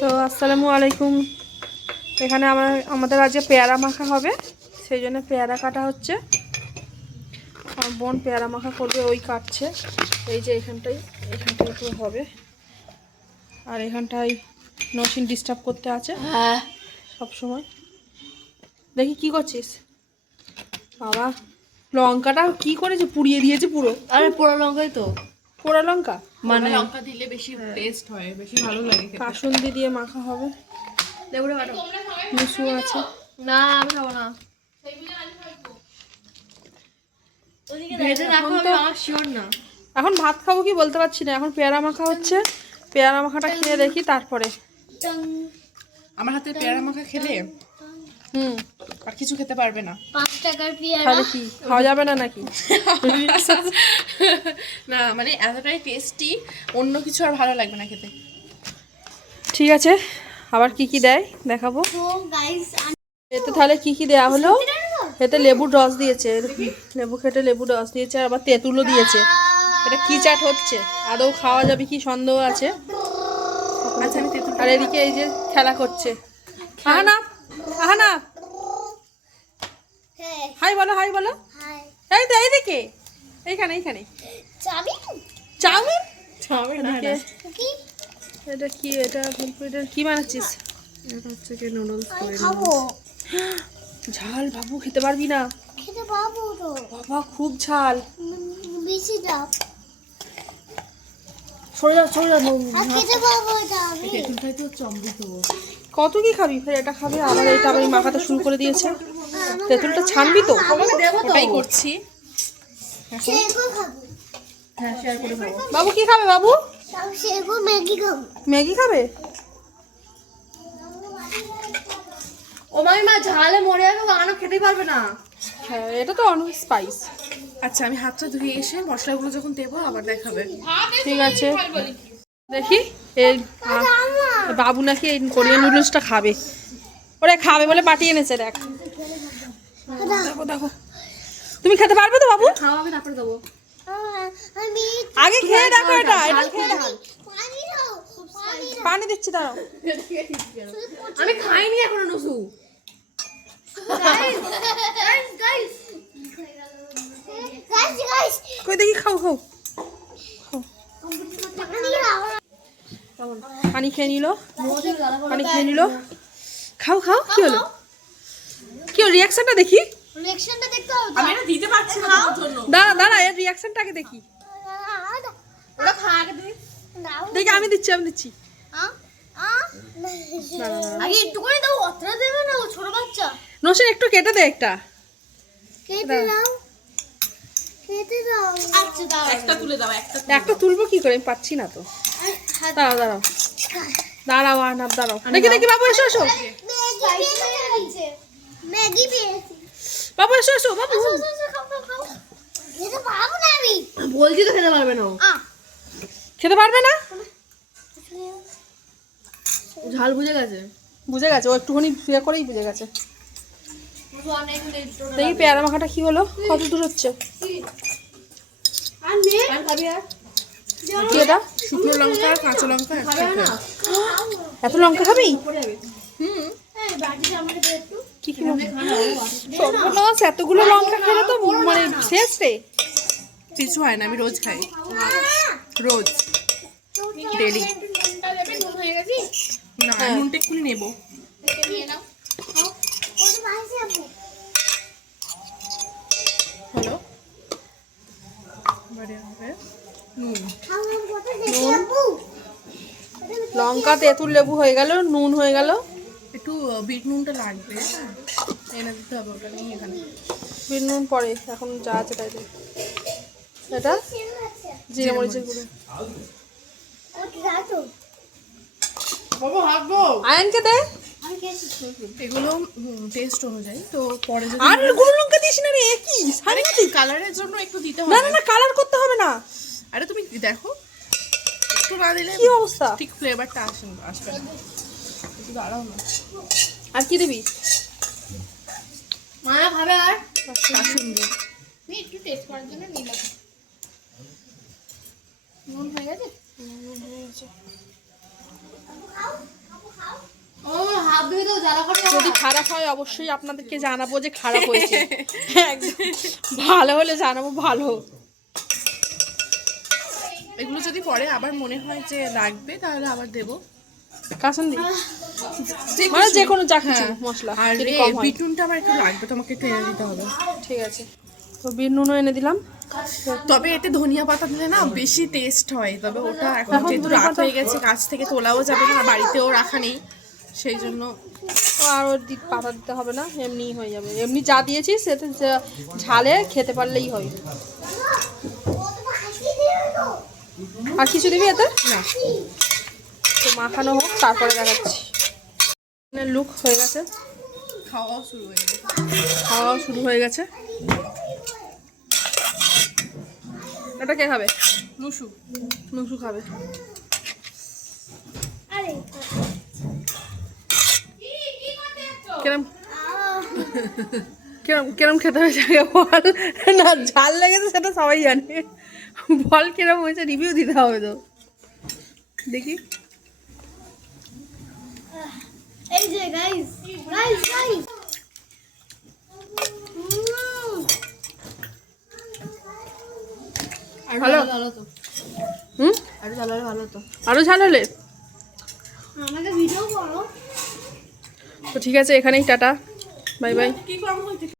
তো আসসালামু আলাইকুম। এখানে আমাদের আজকে পেয়ারা মাখা হবে, সেই জন্য পেয়ারা কাটা হচ্ছে। আমার বোন পেয়ারা মাখা করবে, ওই কাটছে। এই যে এখানটায় একটু হবে, আর এখানটায় নসিন ডিস্টার্ব করতে আছে সব সময়। দেখি কি করছিস বাবা? লঙ্কাটা কি করেছে, পুড়িয়ে দিয়েছে পুরো। আরে পোড়া লঙ্কাই তো, পোড়া লঙ্কা মানে লঙ্কা দিলে বেশি টেস্ট হয়, বেশি ভালো লাগে খেতে। কাসুন্দি দিয়ে মাখা হবে। লেবুটা কাটো। মিশু আছে না, আমি খাবো না। ভেজে রাখো, আমি আমার শিওর না। এখন ভাত খাবো কি বলতে পারছি না। এখন পেয়ারা মাখা হচ্ছে, পেয়ারা মাখাটা খেয়ে দেখি তারপরে। আমার হাতে পেয়ারা মাখা খেলে আর কিছু খেতে পারবে না। 5 টাকার পেয়ারা তাহলে কি খাওয়া যাবে না নাকি? না, মানে এতটাই টেস্টি, অন্য কিছু আর ভালো লাগবে না খেতে। ঠিক আছে, আবার কি কি দেয় দেখাবো। তো গাইস এতে তাহলে কি কি দেয়া হলো? এতে লেবুর রস দিয়েছে, লেবু খেটে লেবুর রস দিয়েছে, আবার তেঁতুলও দিয়েছে। এটা কি চাট হচ্ছে, আদৌ খাওয়া যাবে কি সন্দেহ আছে। আচ্ছা, আমি তেঁতুল আর এদিকে এই যে খেলা করছে। আহানা আহানা, হ্যাঁ হাই বলো, হাই বলো। হাই এই তো এইদিকে, এইখানে এইখানে। চাবি চাউমিন চাউমিন না, এদিকে। কি এটা কি, এটা কি বানাচ্ছিস? এটা হচ্ছে কি নুডলস আমি খাবো, ঝাল বাবু, খেতে পারবি না খেতে পাবো তো, বাবা, খুব ঝাল। বেশি দাও। সরে যাও সরে যাও। আর খেতে পাবো এটা আমি। তেঁতুলটাই তো হচ্ছে অমৃত। কত কি খাবি? ফের এটা খাবে, আবার এটা আবার মাখাতে শুরু করে দিয়েছে। তেঁতুলটা ছানবি তো? তোমাকে দেবো তো, ওটাই করছি। সেগো খাবো, হ্যাঁ, শেয়ার করে খাবো। বাবু কি খাবে বাবু? সব সেগো ম্যাগি খাবো। ম্যাগি খাবে? ও মামিমা, ঝালে মরে যাবে, বানানো খেতেই পারবে না। হ্যাঁ, এটা তো অনেক স্পাইস। আচ্ছা, আমি হাতটা ধুয়ে এসে মশলাগুলো যখন দেবো আবার দেখাবে। ঠিক আছে, দেখি। এই বাবু নাকি এই কোরিয়ান নুডলসটা খাবে। ওরে খাবে বলে পাঠিয়ে এনেছে, দেখ। দেখো দেখো, তুমি খেতে পারবে তো বাবু? খাওয়াবে, তারপরে দেবো। আমি আগে খেয়ে দেখো, এটা খেয়ে দেখো। পানি দাও, পানি দাও। পানি দিচ্ছি, দাঁড়াও। আমি খাইনি এখনো নসু। গাইস কই দেখি, খাও খাও। পানি দাও। পানি খেয়ে নিল, পানি খেয়ে নিল। খাও খাও, কি হলো? কি হলো, রিয়াকশনটা দেখি। রিঅ্যাকশনটা দেখতে হবে তো। আমি এটা দিতে পারছি না তোর জন্য। দাঁড়া দাঁড়া, এর রিয়াকশনটাকে দেখি। ওটা খা আগে তুই। দাও। দেখি, আমি দিচ্ছি আমি দিচ্ছি। আগে একটু করে দাও, অতটা দেবে না, ও ছোট বাচ্চা। নসে একটু কেটে দে একটা। কেটে দাও, কেটে দাও। আচ্ছা দাও। একটা তুলে দাও, একটা। একটা তুলবো কি করে, আমি পাচ্ছি না তো। দাঁড়াও দাঁড়াও দাঁড়াও, আনাপ দাঁড়াও। দেখি দেখি, বাবু এসো এসো, ম্যাগি পেয়েছি। বাবু এসো এসো, বাবু। খেতে পারবো না আমি। বলছি তো খেতে পারবে না ও। খেতে পারবে না? ঝাল বুঝে গেছে। বুঝে গেছে, ও একটুখানি শুয়ে করেই বুঝে গেছে। দেখি পেয়ারা মাখাটা কি হলো, কত দূর হচ্ছে। আমি খাবি আর কি এটা? শুকনো লঙ্কা আর কাঁচা লঙ্কা একসাথে। এত লঙ্কা খাবি? কি কি সর্বনাশ, এতগুলো লঙ্কা খেলে তো মানে শেষ রে। কিছু হয় না, আমি রোজ খাই, রোজ, ডেলি। না, নুনটা এক্ষুনি নেবো। হ্যালো, নুন, লঙ্কা, তেঁতুল, লেবু হয়ে গেল, নুন হয়ে গেল। একটু বিট নুনটা লাগবে। হ্যাঁ, এনে দিতে হবে, ওটা নেই এখানে। বিট নুন পরে, এখন যা আছে তাই দে। এটা জিরে মরিচের গুঁড়ো। বাবা হাঁকবো। আয়নকে দে। এগুলো টেস্ট অনুযায়ী, তো পরে যদি আর গুঁড়ো লঙ্কা দিস না রে, কি সাংঘাতিক। কালারের জন্য একটু দিতে না হবে। না না, কালার করতে হবে না। আরে তুমি দেখো, একটু না দিলে কি অবস্থা? ঠিক ফ্লেভারটা আসবে না। একটু দাঁড়াও না। আর কি দিবি? মায়া খাবে আর কাসুন্দি। আমি একটু টেস্ট করার জন্য নিলাম। নুন হয়ে গেছে? যদি খারাপ হয় অবশ্যই আপনাদেরকে জানাবো যে খারাপ হয়েছে। একদম ভালো হলে জানাবো ভালো। এগুলো যদি পরে আবার মনে হয় যে লাগবে তাহলে আবার দেবো। কাসুন্দি যে মানে কিছু। যে কোনো যা কিছু হ্যাঁ। মশলা আর যদি রে কম হয়। বিট নুনটা আমার একটু লাগবে, তোমাকে একটু এনে দিতে হবে। ঠিক আছে, তো বিট নুনও এনে দিলাম। তবে এতে ধনিয়া পাতা দিলে না বেশি টেস্ট হয়। তবে ওটা এখন এখন যেহেতু ধনিয়া রাত পাতা- হয়ে গেছে, গাছ থেকে তোলাও যাবে না, বাড়িতেও রাখা নেই, সেই জন্য আর ওর পাতা দিতে হবে না, এমনিই হয়ে যাবে। এমনি যা দিয়েছি সেটা ঝালে খেতে পারলেই হয়। আর কিছু দিবি এতে? না। তো মাখানো হোক, তারপরে দেখাচ্ছি। লুক হয়ে গেছে, খাওয়াও শুরু হয়ে গেছে। খাওয়া শুরু হয়ে গেছে। এটা কে খাবে? লুসু। নুসু খাবে। আরে কিরম কিরম কিরম খেতে হয়েছে আগে বল। না ঝাল লেগেছে সেটা সবাই জানে, বল কিরম হয়েছে, রিভিউ দিতে হবে তো। দেখি এই যে গাইস গাইস গাইস ভালো। তো হুম, আরো ভালো ভালো তো। আরো ঝাল হলে আমাকে ভিডিও করো। তো ঠিক আছে, এখানেই টাটা, বাই বাই। কি কম হয়েছে?